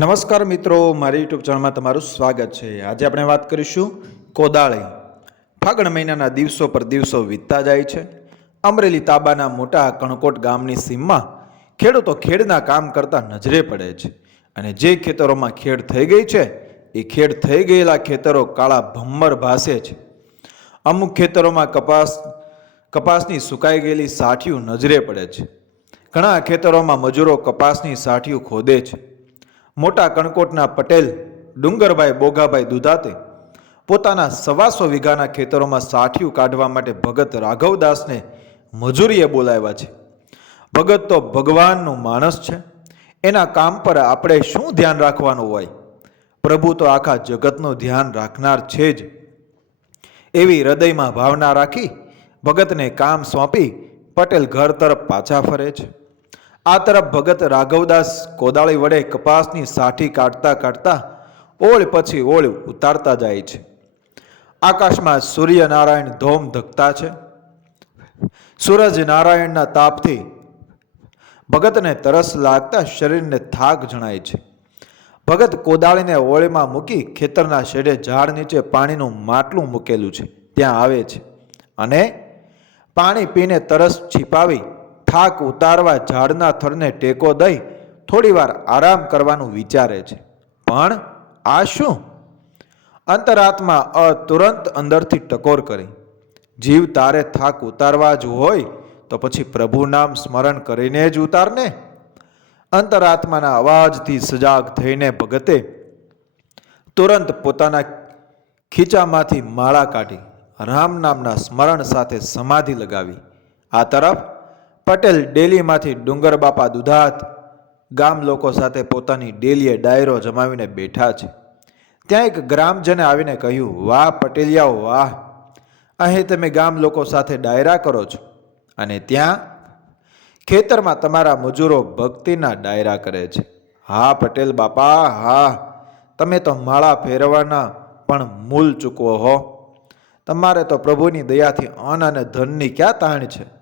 નમસ્કાર મિત્રો, મારી યુટ્યુબ ચેનલમાં તમારું સ્વાગત છે. આજે આપણે વાત કરીશું કોદાળી. ફાગણ મહિનાના દિવસો પર દિવસો વીતતા જાય છે. અમરેલી તાબાના મોટા કણકોટ ગામની સીમમાં ખેડૂતો ખેડના કામ કરતા નજરે પડે છે અને જે ખેતરોમાં ખેડ થઈ ગઈ છે, એ ખેડ થઈ ગયેલા ખેતરો કાળા ભમ્મર ભાસે છે. અમુક ખેતરોમાં કપાસ, કપાસની સુકાઈ ગયેલી સાઠીઓ નજરે પડે છે. ઘણા ખેતરોમાં મજૂરો કપાસની સાઠીઓ ખોદે છે. મોટા કણકોટના પટેલ, ડુંગરભાઈ બોગાભાઈ દુધાતે પોતાના સવાસો વીઘાના ખેતરોમાં સાઠિયું કાઢવા માટે ભગત રાઘવદાસને મજૂરીએ બોલાવ્યા છે. ભગત તો ભગવાનનું માણસ છે. એના કામ પર આપણે શું ધ્યાન રાખવાનું હોય? પ્રભુ તો આખા જગતનું ધ્યાન રાખનાર છે જ. એવી હૃદયમાં ભાવના રાખી ભગતને કામ સોંપી પટેલ ઘર તરફ પાછા ફરે છે. આ તરફ ભગત રાઘવદાસ કોદાળી વડે કપાસની સાઠી કાઢતા કાઢતા ઓળ પછી ઓળ ઉતારતા જાય છે. આકાશમાં સૂર્યનારાયણ ધોમ ધકતા છે. સૂરજ નારાયણના તાપથી ભગતને તરસ લાગતા શરીરને થાક જણાય છે. ભગત કોદાળીને ઓળીમાં મૂકી ખેતરના શેડે ઝાડ નીચે પાણીનું માટલું મૂકેલું છે. ત્યાં આવે છે અને પાણી પીને તરસ छिપાવી થાક ઉતારવા ઝાડના થરને ટેકો દઈ થોડીવાર આરામ કરવાનું વિચારે છે. પણ આ શું? અંતરાત્મા અતુરંત અંદરથી ટકોર કરી. જીવ તારે થાક ઉતારવા જ હોય તો પછી પ્રભુ નામ સ્મરણ કરીને જ ઉતારને. અંતરાત્માના અવાજથી સજાગ થઈને ભગતે તુરંત પોતાના ખીચામાંથી માળા કાઢી રામ નામના સ્મરણ સાથે સમાધિ લગાવી. આ તરફ પટેલ ડેલીમાંથી ડુંગર બાપા દુધાત ગામ લોકો સાથે પોતાની ડેલીએ ડાયરો જમાવીને બેઠા છે. ત્યાં એક ગ્રામજને આવીને કહ્યું, વાહ પટેલિયાઓ, વાહ! અહીં તમે ગામ લોકો સાથે ડાયરા કરો છો અને ત્યાં ખેતરમાં તમારા મજૂરો ભક્તિના ડાયરા કરે છે. હા પટેલ બાપા, હા! તમે તો માળા ફેરવાના પણ મૂલ ચૂકવો હો. તમારે તો પ્રભુની દયાથી અન્ન અને ધનની ક્યાં તાણ છે?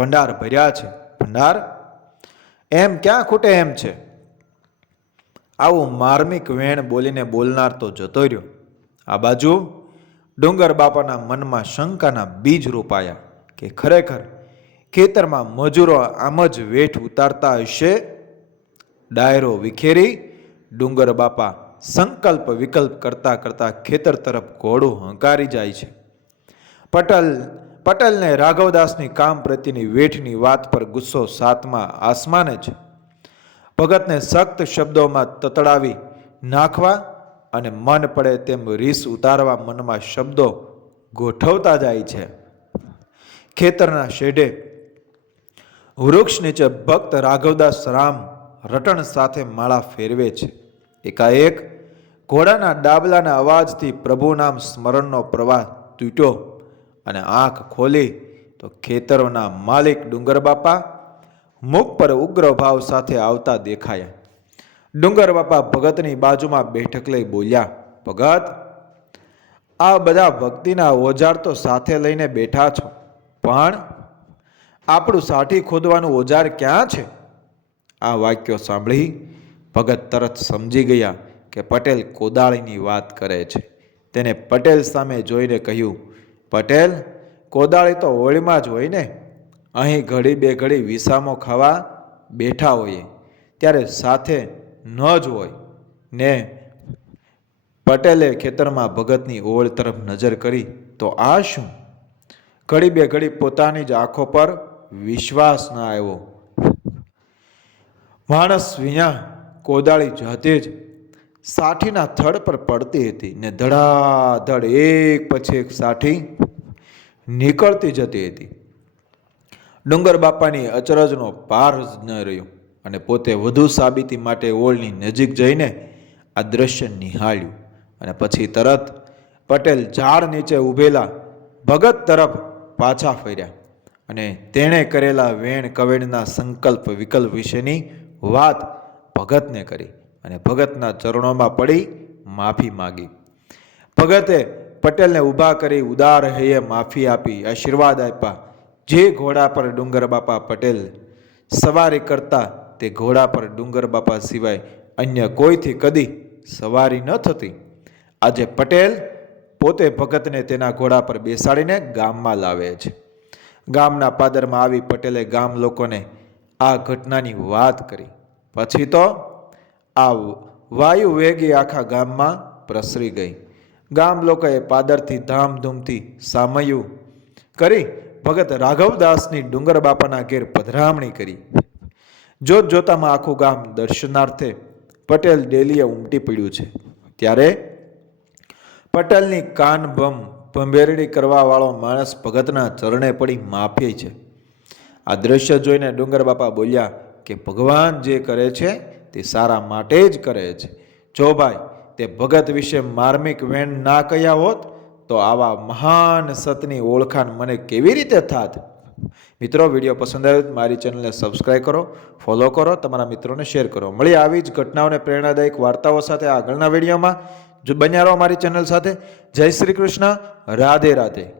ભંડાર ભર્યા છે. ભંડાર? એમ ક્યાં ખૂટે એમ છે? આવું માર્મિક વેણ બોલીને બોલનાર તો જતો રહ્યો. આ બાજુ ડુંગર બાપાના મનમાં શંકાના બીજ રોપાયા કે ખરેખર ખેતરમાં મજૂરો આમ જ વેઠ ઉતારતા હશે? ડાયરો વિખેરી ડુંગર બાપા સંકલ્પ વિકલ્પ કરતા કરતા ખેતર તરફ ઘોડું હંકારી જાય છે. પટેલ પટેલને રાઘવદાસની કામ પ્રત્યેની વેઠની વાત પર ગુસ્સો સાતમા આસમાને છે ભગતને સખ્ત શબ્દોમાં તતડાવી નાખવા અને મન પડે તેમ રીસ ઉતારવા મનમાં શબ્દો ગોઠવતા જાય છે. ખેતરના શેઢે વૃક્ષ નીચે ભક્ત રાઘવદાસ રામ રટણ સાથે માળા ફેરવે છે. એકાએક ઘોડાના ડાબલાના અવાજથી પ્રભુ નામ સ્મરણનો પ્રવાહ તૂટ્યો. અને આંખ ખોલી તો ખેતરોના માલિક ડુંગર બાપા મુખ પર ઉગ્ર ભાવ સાથે આવતા દેખાયા. ડુંગર બાપા ભગતની બાજુમાં બેઠક લઈ બોલ્યા, ભગત, આ બધા ભક્તિના ઓજાર તો સાથે લઈને બેઠા છો, પણ આપણું સાઠી ખોદવાનું ઓજાર ક્યાં છે? આ વાક્યો સાંભળી ભગત તરત સમજી ગયા કે પટેલ કોદાળીની વાત કરે છે. તેને પટેલ સામે જોઈને કહ્યું પટેલ, કોદાળી તો હોળીમાં જ હોય ને? અહીં ઘડી બે ઘડી વિસામો ખાવા બેઠા હોઈએ, ત્યારે સાથે ન જ હોય. ને પટેલે ખેતરમાં ભગતની ઓળ તરફ નજર કરી, તો આ શું? ઘડી બે ઘડી પોતાની જ આંખો પર વિશ્વાસ ન આવ્યો. માણસ વિના કોદાળી જાતે જ સાઠીના થડ પર પડતી હતી ને ધડાધડ એક પછી એક સાઠી નીકળતી જતી હતી. ડુંગર બાપાની અચરજનો પાર જ ન રહ્યો અને પોતે વધુ સાબિતી માટે ઓળની નજીક જઈને આ દ્રશ્ય નિહાળ્યું અને પછી તરત પટેલ ઝાડ નીચે ઊભેલા ભગત તરફ પાછા ફર્યા અને તેણે કરેલા વેણ કવેણના સંકલ્પ વિકલ્પ વિશેની વાત ભગતને કરી અને ભગતના ચરણોમાં પડી માફી માગી. ભગતે પટેલને ઊભા કરી ઉદાર હૈયે માફી આપી, આશીર્વાદ આપ્યા. જે ઘોડા પર ડુંગર બાપા પટેલ સવારી કરતા તે ઘોડા પર ડુંગર બાપા સિવાય અન્ય કોઈથી કદી સવારી ન થતી. આજે પટેલ પોતે ભગતને તેના ઘોડા પર બેસાડીને ગામમાં લાવે છે. ગામના પાદરમાં આવી પટેલે ગામ લોકોને આ ઘટનાની વાત કરી. પછી તો આ વાયુ વેગી આખા ગામમાં પ્રસરી ગઈ. ગામ લોકોએ પાદરથી ધામધૂમથી સામયું કરી ભગત રાઘવદાસની ડુંગર બાપાના ઘેર પધરામણી કરી. જોત જોતામાં આખું ગામ દર્શનાર્થે પટેલ ડેલીએ ઉમટી પડ્યું છે. ત્યારે પટેલની કાન ભમ ભંભેરડી કરવાવાળો માણસ ભગતના ચરણે પડી માફી છે. આ દ્રશ્ય જોઈને ડુંગર બાપા બોલ્યા કે ભગવાન જે કરે છે તે સારા માટે જ કરે છે. જો ભાઈ તે ભગત વિશે માર્મિક વેણ ના કહ્યા હોત, તો આવા મહાન સતની ઓળખાણ મને કેવી રીતે થાત? મિત્રો, વીડિયો પસંદ આવ્યો મારી ચેનલને સબસ્ક્રાઈબ કરો ફોલો કરો, તમારા મિત્રોને શેર કરો. મળી આવી જ ઘટનાઓને પ્રેરણાદાયક વાર્તાઓ સાથે આગળના વિડીયોમાં. જો બન્યા રહો મારી ચેનલ સાથે. જય શ્રી કૃષ્ણ. રાધે રાધે.